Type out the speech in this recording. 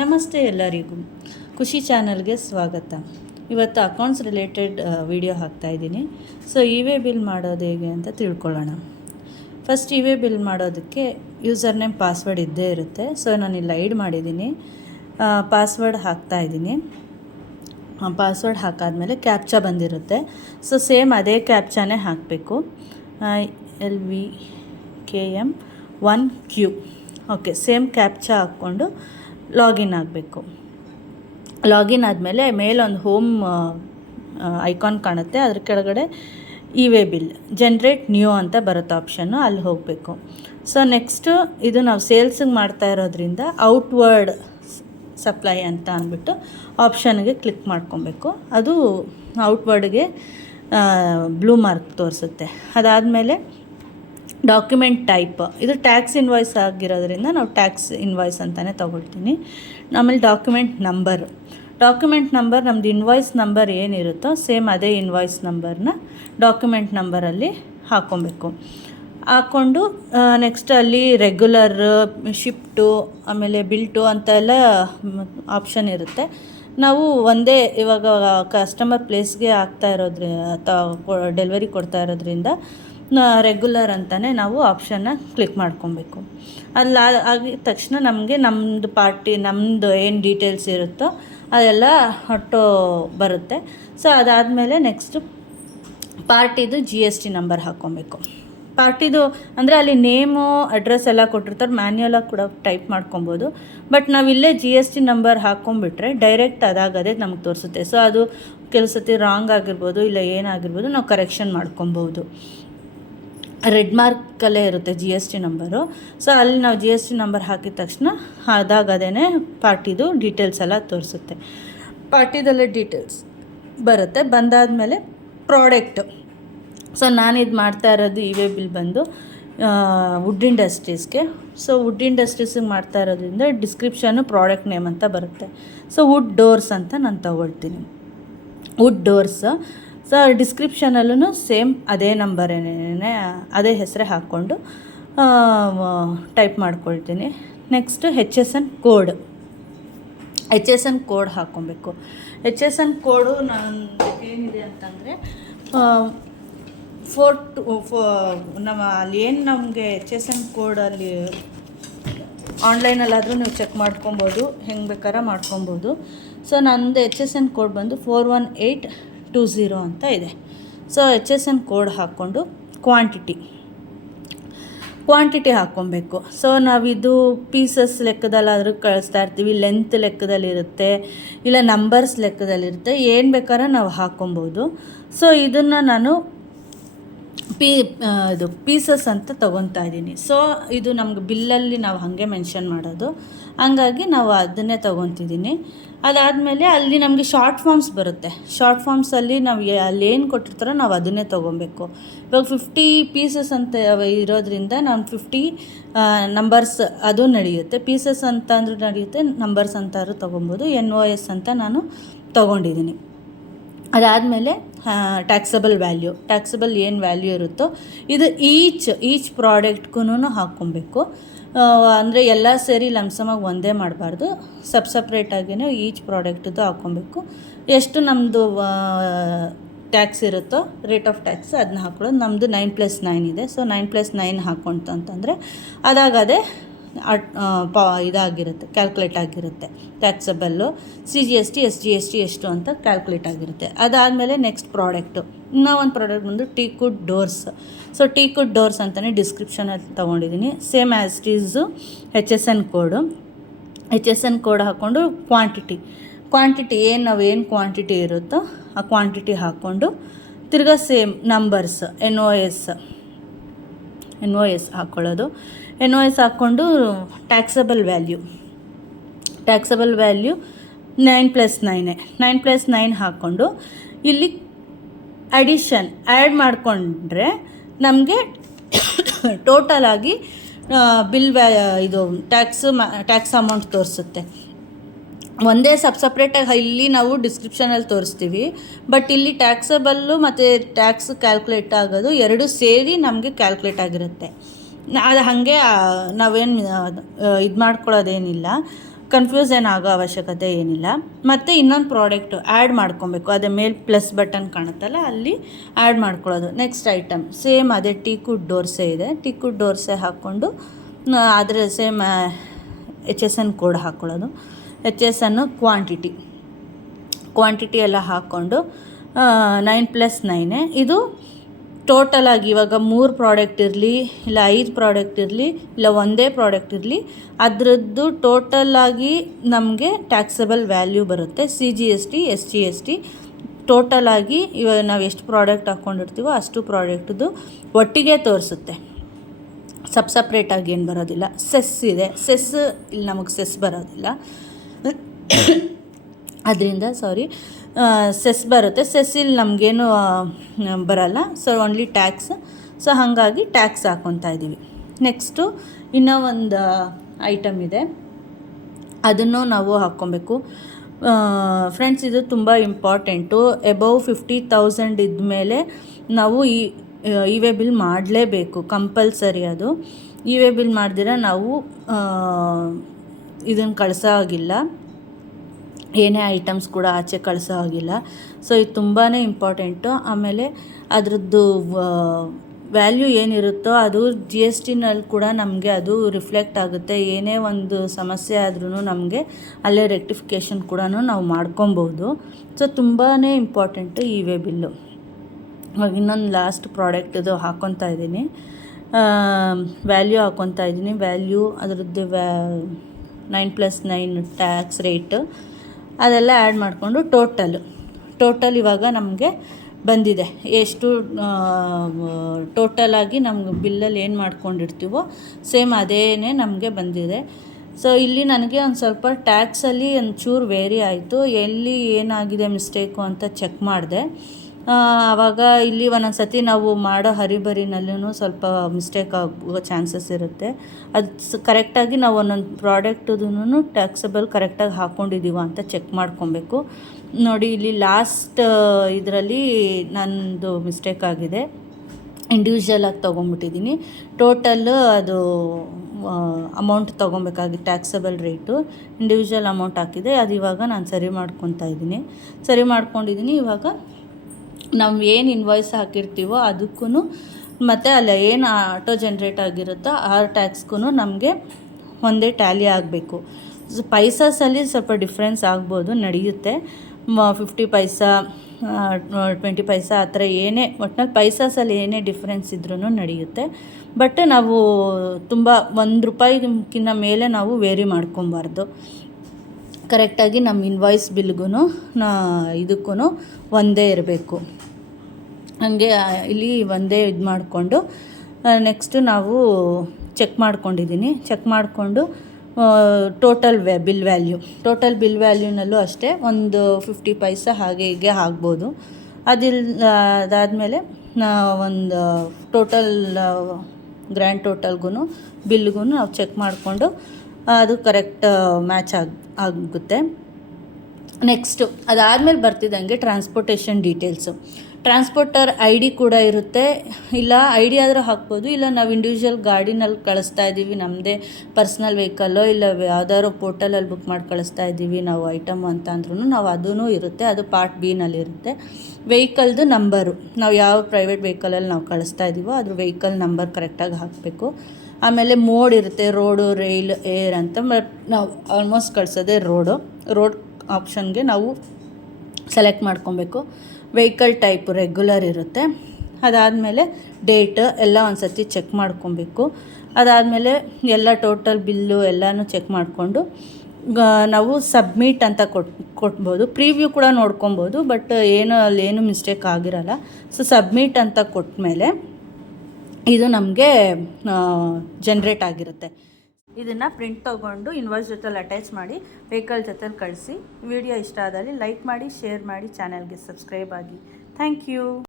ನಮಸ್ತೆ ಎಲ್ಲರಿಗೂ, ಖುಷಿ ಚಾನಲ್ಗೆ ಸ್ವಾಗತ. ಇವತ್ತು ಅಕೌಂಟ್ಸ್ ರಿಲೇಟೆಡ್ ವಿಡಿಯೋ ಹಾಕ್ತಾಯಿದ್ದೀನಿ. ಸೊ ಇ-ವೇ ಬಿಲ್ ಮಾಡೋದು ಹೇಗೆ ಅಂತ ತಿಳ್ಕೊಳ್ಳೋಣ. ಫಸ್ಟ್ ಇ-ವೇ ಬಿಲ್ ಮಾಡೋದಕ್ಕೆ ಯೂಸರ್ ನೇಮ್ ಪಾಸ್ವರ್ಡ್ ಇದ್ದೇ ಇರುತ್ತೆ. ಸೊ ನಾನಿಲ್ಲಿ ಹೈಡ್ ಮಾಡಿದ್ದೀನಿ. ಪಾಸ್ವರ್ಡ್ ಹಾಕ್ತಾಯಿದ್ದೀನಿ. ಪಾಸ್ವರ್ಡ್ ಹಾಕಾದ್ಮೇಲೆ ಕ್ಯಾಪ್ಚಾ ಬಂದಿರುತ್ತೆ. ಸೊ ಸೇಮ್ ಅದೇ ಕ್ಯಾಪ್ಚಾನೇ ಹಾಕಬೇಕು. LVKM1Q. ಓಕೆ, ಸೇಮ್ ಕ್ಯಾಪ್ಚಾ ಹಾಕ್ಕೊಂಡು ಲಾಗಿನ್ ಆಗಬೇಕು. ಲಾಗಿನ್ ಆದಮೇಲೆ ಮೇಲೊಂದು ಹೋಮ್ ಐಕಾನ್ ಕಾಣುತ್ತೆ, ಅದ್ರ ಕೆಳಗಡೆ ಇ-ವೇ ಬಿಲ್ ಜನ್ರೇಟ್ ನ್ಯೂ ಅಂತ ಬರುತ್ತೆ ಆಪ್ಷನ್ನು, ಅಲ್ಲಿ ಹೋಗಬೇಕು. ಸೊ ನೆಕ್ಸ್ಟು ಇದು ನಾವು ಸೇಲ್ಸಿಗೆ ಮಾಡ್ತಾ ಇರೋದ್ರಿಂದ ಔಟ್ವರ್ಡ್ ಸಪ್ಲೈ ಅಂತ ಅಂದ್ಬಿಟ್ಟು ಆಪ್ಷನ್ಗೆ ಕ್ಲಿಕ್ ಮಾಡ್ಕೊಬೇಕು. ಅದು ಔಟ್ವರ್ಡ್ಗೆ ಬ್ಲೂ ಮಾರ್ಕ್ ತೋರಿಸುತ್ತೆ. ಅದಾದಮೇಲೆ ಡಾಕ್ಯುಮೆಂಟ್ ಟೈಪ್, ಇದು ಟ್ಯಾಕ್ಸ್ ಇನ್ವಾಯ್ಸ್ ಆಗಿರೋದ್ರಿಂದ ನಾವು ಟ್ಯಾಕ್ಸ್ ಇನ್ವಾಯ್ಸ್ ಅಂತಲೇ ತೊಗೊಳ್ತೀನಿ. ಆಮೇಲೆ ಡಾಕ್ಯುಮೆಂಟ್ ನಂಬರ್ ನಮ್ಮದು ಇನ್ವಾಯ್ಸ್ ನಂಬರ್ ಏನಿರುತ್ತೋ ಸೇಮ್ ಅದೇ ಇನ್ವಾಯ್ಸ್ ನಂಬರ್ನ ಡಾಕ್ಯುಮೆಂಟ್ ನಂಬರಲ್ಲಿ ಹಾಕ್ಕೊಬೇಕು. ಹಾಕ್ಕೊಂಡು ನೆಕ್ಸ್ಟ್ ಅಲ್ಲಿ ರೆಗ್ಯುಲರ್, ಶಿಫ್ಟು, ಆಮೇಲೆ ಬಿಲ್ಟು ಅಂತೆಲ್ಲ ಆಪ್ಷನ್ ಇರುತ್ತೆ. ನಾವು ಒಂದೇ ಇವಾಗ ಕಸ್ಟಮರ್ ಪ್ಲೇಸ್ಗೆ ಆಗ್ತಾ ಡೆಲಿವರಿ ಕೊಡ್ತಾ ಇರೋದ್ರಿಂದ ರೆಗ್ಯುಲರ್ ಅಂತಲೇ ನಾವು ಆಪ್ಷನ್ನ ಕ್ಲಿಕ್ ಮಾಡ್ಕೊಬೇಕು. ಅಲ್ಲಿ ಆಗಿದ ತಕ್ಷಣ ನಮಗೆ ನಮ್ಮದು ಏನು ಡೀಟೇಲ್ಸ್ ಇರುತ್ತೋ ಅದೆಲ್ಲ ಬರುತ್ತೆ. ಸೊ ಅದಾದಮೇಲೆ ನೆಕ್ಸ್ಟು ಪಾರ್ಟಿದು GST ನಂಬರ್ ಹಾಕ್ಕೊಬೇಕು. ಪಾರ್ಟಿದು ಅಂದರೆ ಅಲ್ಲಿ ನೇಮು, ಅಡ್ರೆಸ್ ಎಲ್ಲ ಕೊಟ್ಟಿರ್ತಾರೆ, ಮ್ಯಾನ್ಯಲಾಗಿ ಕೂಡ ಟೈಪ್ ಮಾಡ್ಕೊಬೋದು. ಬಟ್ ನಾವಿಲ್ಲೇ GST ನಂಬರ್ ಹಾಕ್ಕೊಂಬಿಟ್ರೆ ಡೈರೆಕ್ಟ್ ಅದಾಗದೇ ನಮಗೆ ತೋರಿಸುತ್ತೆ. ಸೊ ಅದು ಕೆಲವು ಸತಿ ರಾಂಗ್ ಆಗಿರ್ಬೋದು, ಇಲ್ಲ ಏನಾಗಿರ್ಬೋದು, ನಾವು ಕರೆಕ್ಷನ್ ಮಾಡ್ಕೊಬೋದು. ರೆಡ್ ಮಾರ್ಕಲ್ಲೇ ಇರುತ್ತೆ GST ನಂಬರು. ಸೊ ಅಲ್ಲಿ ನಾವು GST ನಂಬರ್ ಹಾಕಿದ ತಕ್ಷಣ ಅದಾಗದೇ ಪಾರ್ಟಿದು ಡೀಟೇಲ್ಸ್ ಎಲ್ಲ ತೋರಿಸುತ್ತೆ. ಪಾರ್ಟಿದಲ್ಲೇ ಡೀಟೇಲ್ಸ್ ಬರುತ್ತೆ. ಬಂದಾದಮೇಲೆ ಪ್ರಾಡಕ್ಟು. ಸೊ ನಾನಿದು ಮಾಡ್ತಾ ಇರೋದು ಇ-ವೇ ಬಿಲ್ ಬಂದು ವುಡ್ ಇಂಡಸ್ಟ್ರೀಸ್ಗೆ. ಸೊ ವುಡ್ ಇಂಡಸ್ಟ್ರೀಸಿಗೆ ಮಾಡ್ತಾ ಇರೋದ್ರಿಂದ ಡಿಸ್ಕ್ರಿಪ್ಷನ್ನು ಪ್ರಾಡಕ್ಟ್ ನೇಮ್ ಅಂತ ಬರುತ್ತೆ. ಸೊ ವುಡ್ ಡೋರ್ಸ್ ಅಂತ ನಾನು ತೊಗೊಳ್ತೀನಿ. Wood doors. ಸೊ ಡಿಸ್ಕ್ರಿಪ್ಷನಲ್ಲೂ ಸೇಮ್ ಅದೇ ನಂಬರೇನೇ, ಅದೇ ಹೆಸರೇ ಹಾಕ್ಕೊಂಡು ಟೈಪ್ ಮಾಡ್ಕೊಳ್ತೀನಿ. ನೆಕ್ಸ್ಟು HSN ಕೋಡ್ ಹಾಕ್ಕೊಬೇಕು. HSN ಕೋಡು ನಂದು ಏನಿದೆ ಅಂತಂದರೆ ಅಲ್ಲಿ ಏನು ನಮಗೆ HSN ಕೋಡಲ್ಲಿ ಆನ್ಲೈನಲ್ಲಾದರೂ ನೀವು ಚೆಕ್ ಮಾಡ್ಕೊಬೋದು, ಹೆಂಗೆ ಬೇಕಾದ್ರೆ ಮಾಡ್ಕೊಬೋದು. ಸೊ ನಂದು HSN ಕೋಡ್ ಬಂದು 41820 ಅಂತ ಇದೆ. ಸೊ HSN ಕೋಡ್ ಹಾಕ್ಕೊಂಡು ಕ್ವಾಂಟಿಟಿ ಹಾಕ್ಕೊಬೇಕು. ಸೊ ನಾವಿದು ಪೀಸಸ್ ಲೆಕ್ಕದಲ್ಲಾದರೂ ಕಳಿಸ್ತಾ ಇರ್ತೀವಿ, ಲೆಂತ್ ಲೆಕ್ಕದಲ್ಲಿರುತ್ತೆ, ಇಲ್ಲ ನಂಬರ್ಸ್ ಲೆಕ್ಕದಲ್ಲಿರುತ್ತೆ, ಏನು ಬೇಕಾದ್ರೆ ನಾವು ಹಾಕ್ಕೊಬೋದು. ಸೊ ಇದನ್ನು ನಾನು ಇದು ಪೀಸಸ್ ಅಂತ ತೊಗೊತಾ ಇದ್ದೀನಿ. ಸೊ ಇದು ನಮ್ಗೆ ಬಿಲ್ಲಲ್ಲಿ ನಾವು ಹಾಗೆ ಮೆನ್ಷನ್ ಮಾಡೋದು, ಹಂಗಾಗಿ ನಾವು ಅದನ್ನೇ ತೊಗೊತಿದ್ದೀನಿ. ಅದಾದಮೇಲೆ ಅಲ್ಲಿ ನಮಗೆ ಶಾರ್ಟ್ ಫಾರ್ಮ್ಸ್ ಬರುತ್ತೆ. ಶಾರ್ಟ್ ಫಾರ್ಮ್ಸಲ್ಲಿ ನಾವು ಅಲ್ಲಿ ಏನು ಕೊಟ್ಟಿರ್ತಾರೋ ನಾವು ಅದನ್ನೇ ತೊಗೊಬೇಕು. ಇವಾಗ 50 ಪೀಸಸ್ ಅಂತ ಇರೋದ್ರಿಂದ ನಾನು 50 ನಂಬರ್ಸ್ ಅದು ನಡೆಯುತ್ತೆ. ಪೀಸಸ್ ಅಂತ ಅಂದರೂ ನಡೆಯುತ್ತೆ, ನಂಬರ್ಸ್ ಅಂತಾದ್ರೂ ತೊಗೊಬೋದು. NOS ಅಂತ ನಾನು ತೊಗೊಂಡಿದ್ದೀನಿ. ಅದಾದಮೇಲೆ ಟ್ಯಾಕ್ಸಬಲ್ ಏನು ವ್ಯಾಲ್ಯೂ ಇರುತ್ತೋ ಇದು ಈಚ್ ಪ್ರಾಡಕ್ಟ್ಗೂ ಹಾಕ್ಕೊಬೇಕು. ಅಂದರೆ ಎಲ್ಲ ಸೇರಿ ಲಂಸಮಾಗಿ ಒಂದೇ ಮಾಡಬಾರ್ದು, ಸಪ್ರೇಟಾಗಿಯೇ ಈಚ್ ಪ್ರಾಡಕ್ಟದ್ದು ಹಾಕ್ಕೊಬೇಕು. ಎಷ್ಟು ನಮ್ಮದು ಟ್ಯಾಕ್ಸ್ ಇರುತ್ತೋ ರೇಟ್ ಆಫ್ ಟ್ಯಾಕ್ಸ್ ಅದನ್ನ ಹಾಕ್ಕೊಳ್ಳೋದು. ನಮ್ಮದು 9+9 ಇದೆ. ಸೊ 9+9 ಹಾಕ್ಕೊಂತಂತಂದರೆ ಅದಾಗದೇ ಇದಾಗಿರುತ್ತೆ, ಕ್ಯಾಲ್ಕುಲೇಟ್ ಆಗಿರುತ್ತೆ. ಟ್ಯಾಕ್ಸಬಲ್ಲು CGST SGST ಎಷ್ಟು ಅಂತ ಕ್ಯಾಲ್ಕುಲೇಟ್ ಆಗಿರುತ್ತೆ. ಅದಾದಮೇಲೆ ನೆಕ್ಸ್ಟ್ ಪ್ರಾಡಕ್ಟು, ಇನ್ನೂ ಒಂದು ಪ್ರಾಡಕ್ಟ್ ಬಂದು ಟೀಕುಡ್ ಡೋರ್ಸ್. ಸೊ ಟೀಕುಡ್ ಡೋರ್ಸ್ ಅಂತಲೇ ಡಿಸ್ಕ್ರಿಪ್ಷನಲ್ಲಿ ತೊಗೊಂಡಿದ್ದೀನಿ. Same as it Yesu HSN code ಹಾಕ್ಕೊಂಡು ಕ್ವಾಂಟಿಟಿ ನಾವು ಏನು ಕ್ವಾಂಟಿಟಿ ಇರುತ್ತೋ ಆ ಕ್ವಾಂಟಿಟಿ ಹಾಕ್ಕೊಂಡು ತಿರ್ಗಾ ಸೇಮ್ ನಂಬರ್ಸ್ NOS ಹಾಕ್ಕೊಳ್ಳೋದು. NOS ಹಾಕ್ಕೊಂಡು ಟ್ಯಾಕ್ಸಬಲ್ ವ್ಯಾಲ್ಯೂ 9+9 ಹಾಕ್ಕೊಂಡು ಇಲ್ಲಿ ಆ್ಯಡ್ ಮಾಡಿಕೊಂಡ್ರೆ ನಮಗೆ ಟೋಟಲಾಗಿ ಬಿಲ್ ಇದು ಟ್ಯಾಕ್ಸ್ ಅಮೌಂಟ್ ತೋರಿಸುತ್ತೆ. ಒಂದೇ ಸಪ್ರೇಟಾಗಿ ಇಲ್ಲಿ ನಾವು ಡಿಸ್ಕ್ರಿಪ್ಷನಲ್ಲಿ ತೋರಿಸ್ತೀವಿ, ಬಟ್ ಇಲ್ಲಿ ಟ್ಯಾಕ್ಸಬಲ್ಲು ಮತ್ತು ಟ್ಯಾಕ್ಸ್ ಕ್ಯಾಲ್ಕುಲೇಟ್ ಆಗೋದು ಎರಡು ಸೇರಿ ನಮಗೆ ಕ್ಯಾಲ್ಕುಲೇಟ್ ಆಗಿರುತ್ತೆ. ಅದು ಹಾಗೆ ನಾವೇನು ಇದು ಮಾಡ್ಕೊಳ್ಳೋದೇನಿಲ್ಲ. ಕನ್ಫ್ಯೂಸ್ ಏನಾಗೋ ಅವಶ್ಯಕತೆ ಏನಿಲ್ಲ. ಮತ್ತು ಇನ್ನೊಂದು ಪ್ರಾಡಕ್ಟು ಆ್ಯಡ್ ಮಾಡ್ಕೊಬೇಕು, ಅದೇ ಮೇಲೆ ಪ್ಲಸ್ ಬಟನ್ ಕಾಣುತ್ತಲ್ಲ ಅಲ್ಲಿ ಆ್ಯಡ್ ಮಾಡ್ಕೊಳ್ಳೋದು. ನೆಕ್ಸ್ಟ್ ಐಟಮ್ ಸೇಮ್ ಅದೇ ಟೀಕುಡ್ ಡೋರ್ಸೆ ಇದೆ, ಟೀಕುಡ್ ಡೋರ್ಸೆ ಹಾಕ್ಕೊಂಡು ಅದರ ಸೇಮ್ HSN ಕೋಡ್ ಹಾಕ್ಕೊಳ್ಳೋದು. HSN ಕ್ವಾಂಟಿಟಿ ಎಲ್ಲ ಹಾಕ್ಕೊಂಡು 9+9 ಇದು ಟೋಟಲಾಗಿ ಇವಾಗ 3 ಪ್ರಾಡಕ್ಟ್ ಇರಲಿ ಇಲ್ಲ 5 ಪ್ರಾಡಕ್ಟ್ ಇರಲಿ ಇಲ್ಲ ಒಂದೇ ಪ್ರಾಡಕ್ಟ್ ಇರಲಿ, ಅದರದ್ದು ಟೋಟಲಾಗಿ ನಮಗೆ ಟ್ಯಾಕ್ಸಬಲ್ ವ್ಯಾಲ್ಯೂ ಬರುತ್ತೆ. CGST SGST ಟೋಟಲಾಗಿ ಇವಾಗ ನಾವು ಎಷ್ಟು ಪ್ರಾಡಕ್ಟ್ ಹಾಕ್ಕೊಂಡಿರ್ತೀವೋ ಅಷ್ಟು ಪ್ರಾಡಕ್ಟ್ದು ಒಟ್ಟಿಗೆ ತೋರಿಸುತ್ತೆ, ಸಪ್ರೇಟಾಗಿ ಏನು ಬರೋದಿಲ್ಲ. ಸೆಸ್ ಇದೆ, ಸೆಸ್ ಇಲ್ಲಿ ನಮಗೆ ಸೆಸ್ ಬರೋದಿಲ್ಲ, ಅದರಿಂದ ಸೆಸ್ ಬರುತ್ತೆ. ಸೆಸ್ ಇಲ್ಲಿ ನಮಗೇನು ಬರಲ್ಲ, ಸೊ ಓನ್ಲಿ ಟ್ಯಾಕ್ಸ್. ಸೊ ಹಾಗಾಗಿ ಟ್ಯಾಕ್ಸ್ ಹಾಕ್ಕೊತಾ ಇದ್ದೀವಿ. ನೆಕ್ಸ್ಟು ಇನ್ನೂ ಒಂದು ಐಟಮ್ ಇದೆ, ಅದನ್ನು ನಾವು ಹಾಕ್ಕೊಬೇಕು. ಫ್ರೆಂಡ್ಸ್, ಇದು ತುಂಬ ಇಂಪಾರ್ಟೆಂಟು. ಎಬವ್ 50,000 ಇದ್ಮೇಲೆ ನಾವು ಇ-ವೇ ಬಿಲ್ ಮಾಡಲೇಬೇಕು, ಕಂಪಲ್ಸರಿ. ಅದು ಇ-ವೇ ಬಿಲ್ ಮಾಡ್ದಿರ ನಾವು ಇದನ್ನು ಕಳಿಸೋ ಆಗಿಲ್ಲ, ಏನೇ ಐಟಮ್ಸ್ ಕೂಡ ಆಚೆ ಕಳಿಸೋ ಆಗಿಲ್ಲ. ಸೊ ಇದು ತುಂಬಾ ಇಂಪಾರ್ಟೆಂಟು. ಆಮೇಲೆ ಅದರದ್ದು ವ್ಯಾಲ್ಯೂ ಏನಿರುತ್ತೋ ಅದು GSTನಲ್ಲಿ ಕೂಡ ನಮಗೆ ಅದು ರಿಫ್ಲೆಕ್ಟ್ ಆಗುತ್ತೆ. ಏನೇ ಒಂದು ಸಮಸ್ಯೆ ಆದ್ರೂ ನಮಗೆ ಅಲ್ಲೇ ರೆಕ್ಟಿಫಿಕೇಷನ್ ಕೂಡ ನಾವು ಮಾಡ್ಕೊಬೋದು. ಸೊ ತುಂಬಾ ಇಂಪಾರ್ಟೆಂಟು ಇ-ವೇ ಬಿಲ್ಲು. ಇವಾಗ ಇನ್ನೊಂದು ಲಾಸ್ಟ್ ಪ್ರಾಡಕ್ಟದು ಹಾಕ್ಕೊತಾ ಇದ್ದೀನಿ, ವ್ಯಾಲ್ಯೂ ಹಾಕ್ಕೊತಾ ಇದ್ದೀನಿ. ವ್ಯಾಲ್ಯೂ ಅದರದ್ದು 9+9 ಟ್ಯಾಕ್ಸ್ ರೇಟ್ ಅದೆಲ್ಲ ಆ್ಯಡ್ ಮಾಡಿಕೊಂಡು ಟೋಟಲ್ ಇವಾಗ ನಮಗೆ ಬಂದಿದೆ. ಎಷ್ಟು ಟೋಟಲಾಗಿ ನಮ್ಗೆ ಬಿಲ್ಲಲ್ಲಿ ಏನು ಮಾಡ್ಕೊಂಡಿರ್ತೀವೋ ಸೇಮ್ ಅದೇ ನಮಗೆ ಬಂದಿದೆ. ಸೊ ಇಲ್ಲಿ ನನಗೆ ಒಂದು ಸ್ವಲ್ಪ ಟ್ಯಾಕ್ಸಲ್ಲಿ ಒಂಚೂರು ವೇರಿ ಆಯಿತು, ಎಲ್ಲಿ ಏನಾಗಿದೆ ಮಿಸ್ಟೇಕು ಅಂತ ಚೆಕ್ ಮಾಡಿದೆ. ಆವಾಗ ಇಲ್ಲಿ ಒಂದೊಂದು ಸತಿ ನಾವು ಮಾಡೋ ಹರಿಬರಿನಲ್ಲೂ ಸ್ವಲ್ಪ ಮಿಸ್ಟೇಕ್ ಆಗೋ ಚಾನ್ಸಸ್ ಇರುತ್ತೆ. ಅದು ಕರೆಕ್ಟಾಗಿ ನಾವು ಒಂದೊಂದು ಪ್ರಾಡಕ್ಟುದೂ ಟ್ಯಾಕ್ಸಬಲ್ ಕರೆಕ್ಟಾಗಿ ಹಾಕ್ಕೊಂಡಿದ್ದೀವ ಅಂತ ಚೆಕ್ ಮಾಡ್ಕೊಬೇಕು. ನೋಡಿ, ಇಲ್ಲಿ ಲಾಸ್ಟ್ ಇದರಲ್ಲಿ ನನ್ನದು ಮಿಸ್ಟೇಕ್ ಆಗಿದೆ, ಇಂಡಿವಿಜುವಲಾಗಿ ತೊಗೊಂಬಿಟ್ಟಿದ್ದೀನಿ. ಟೋಟಲ್ ಅದು ಅಮೌಂಟ್ ತೊಗೊಬೇಕಾಗಿ ಟ್ಯಾಕ್ಸಬಲ್ ರೇಟು ಇಂಡಿವಿಜುವಲ್ ಅಮೌಂಟ್ ಹಾಕಿದೆ. ಅದು ಇವಾಗ ನಾನು ಸರಿ ಮಾಡ್ಕೊಂಡಿದ್ದೀನಿ. ಇವಾಗ ನಾವು ಏನು ಇನ್ವಾಯ್ಸ್ ಹಾಕಿರ್ತೀವೋ ಅದಕ್ಕೂ ಮತ್ತು ಅಲ್ಲ ಏನು ಆಟೋ ಜನ್ರೇಟ್ ಆಗಿರುತ್ತೋ ಆ ಟ್ಯಾಕ್ಸ್ಗೂ ನಮಗೆ ಒಂದೇ ಟ್ಯಾಲಿ ಆಗಬೇಕು. ಪೈಸಾಸಲ್ಲಿ ಸ್ವಲ್ಪ ಡಿಫ್ರೆನ್ಸ್ ಆಗ್ಬೋದು, ನಡೆಯುತ್ತೆ. 50 ಪೈಸಾ 20 ಪೈಸಾ ಆ ಥರ ಏನೇ ಒಟ್ಟಿನಲ್ಲಿ ಪೈಸಾಸಲ್ಲಿ ಏನೇ ಡಿಫ್ರೆನ್ಸ್ ಇದ್ರೂ ನಡೆಯುತ್ತೆ. ಬಟ್ ನಾವು ತುಂಬ ₹1ಕಿಂತ ಮೇಲೆ ನಾವು ವೇರಿ ಮಾಡ್ಕೊಬಾರ್ದು. ಕರೆಕ್ಟಾಗಿ ನಮ್ಮ ಇನ್ವಾಯ್ಸ್ ಬಿಲ್ಗೂ ಇದಕ್ಕೂ ಒಂದೇ ಇರಬೇಕು. ಹಾಗೆ ಇಲ್ಲಿ ಒಂದೇ ಇದು ಮಾಡಿಕೊಂಡು ನೆಕ್ಸ್ಟು ನಾವು ಚೆಕ್ ಮಾಡಿಕೊಂಡು ಟೋಟಲ್ ಬಿಲ್ ವ್ಯಾಲ್ಯೂನಲ್ಲೂ ಅಷ್ಟೇ ಒಂದು 50 ಪೈಸಾ ಹಾಗೆ ಹೀಗೆ ಆಗ್ಬೋದು. ಅದಾದಮೇಲೆ ಒಂದು ಟೋಟಲ್ ಗ್ರ್ಯಾಂಡ್ ಟೋಟಲ್ಗೂ ಬಿಲ್ಗೂ ನಾವು ಚೆಕ್ ಮಾಡಿಕೊಂಡು ಅದು ಕರೆಕ್ಟ್ ಮ್ಯಾಚ್ ಆಗುತ್ತೆ. ನೆಕ್ಸ್ಟು ಅದಾದಮೇಲೆ ಬರ್ತಿದ್ದಂಗೆ ಟ್ರಾನ್ಸ್ಪೋರ್ಟೇಷನ್ ಡೀಟೇಲ್ಸು, ಟ್ರಾನ್ಸ್ಪೋರ್ಟರ್ ID ಕೂಡ ಇರುತ್ತೆ. ಇಲ್ಲ ID ಆದರೂ ಹಾಕ್ಬೋದು, ಇಲ್ಲ ನಾವು ಇಂಡಿವಿಜುವಲ್ ಗಾಡಿನಲ್ಲಿ ಕಳಿಸ್ತಾ ಇದ್ದೀವಿ, ನಮ್ಮದೇ ಪರ್ಸ್ನಲ್ ವೆಹಿಕಲ್ಲೋ ಇಲ್ಲ ಯಾವ್ದಾದ್ರು ಪೋರ್ಟಲಲ್ಲಿ ಬುಕ್ ಮಾಡಿ ಕಳಿಸ್ತಾ ಇದ್ದೀವಿ ನಾವು ಐಟಮು ಅಂತ ಅಂದ್ರೂ ನಾವು ಅದೂ ಇರುತ್ತೆ. ಅದು ಪಾರ್ಟ್ B ಇರುತ್ತೆ. ವೆಹಿಕಲ್ದು ನಂಬರು, ನಾವು ಯಾವ ಪ್ರೈವೇಟ್ ವೆಹಿಕಲಲ್ಲಿ ನಾವು ಕಳಿಸ್ತಾ ಇದ್ದೀವೋ ಅದ್ರ ವೆಹಿಕಲ್ ನಂಬರ್ ಕರೆಕ್ಟಾಗಿ ಹಾಕಬೇಕು. ಆಮೇಲೆ ಮೋಡ್ ಇರುತ್ತೆ, ರೋಡು, ರೈಲ್, ಏರ್ ಅಂತ. ಬಟ್ ನಾವು ಆಲ್ಮೋಸ್ಟ್ ಕಳಿಸೋದೇ ರೋಡ್ ಆಪ್ಷನ್ಗೆ ನಾವು ಸೆಲೆಕ್ಟ್ ಮಾಡ್ಕೊಬೇಕು. ವೆಹಿಕಲ್ ಟೈಪು ರೆಗ್ಯುಲರ್ ಇರುತ್ತೆ. ಅದಾದಮೇಲೆ ಡೇಟ್ ಎಲ್ಲ ಒಂದು ಸತಿ ಚೆಕ್ ಮಾಡ್ಕೊಬೇಕು. ಅದಾದಮೇಲೆ ಎಲ್ಲ ಟೋಟಲ್ ಬಿಲ್ಲು ಎಲ್ಲನೂ ಚೆಕ್ ಮಾಡಿಕೊಂಡು ನಾವು ಸಬ್ಮಿಟ್ ಅಂತ ಕೊಟ್ಬೋದು. ಪ್ರಿವ್ಯೂ ಕೂಡ ನೋಡ್ಕೊಬೋದು, ಬಟ್ ಅಲ್ಲೇನು ಮಿಸ್ಟೇಕ್ ಆಗಿರಲ್ಲ. ಸೊ ಸಬ್ಮಿಟ್ ಅಂತ ಕೊಟ್ಟಮೇಲೆ ಇದು ನಮಗೆ ಜನ್ರೇಟ್ ಆಗಿರುತ್ತೆ. ಇದನ್ನು ಪ್ರಿಂಟ್ ತೊಗೊಂಡು ಇನ್ವಾಯ್ಸ್ ಜೊತೆಲಿ ಅಟ್ಯಾಚ್ ಮಾಡಿ ವೆಹಿಕಲ್ ಜೊತೆಲಿ ಕಳಿಸಿ. ವಿಡಿಯೋ ಇಷ್ಟ ಆದಲ್ಲಿ ಲೈಕ್ ಮಾಡಿ, ಶೇರ್ ಮಾಡಿ, ಚಾನಲ್ಗೆ ಸಬ್ಸ್ಕ್ರೈಬ್ ಆಗಿ. Thank you.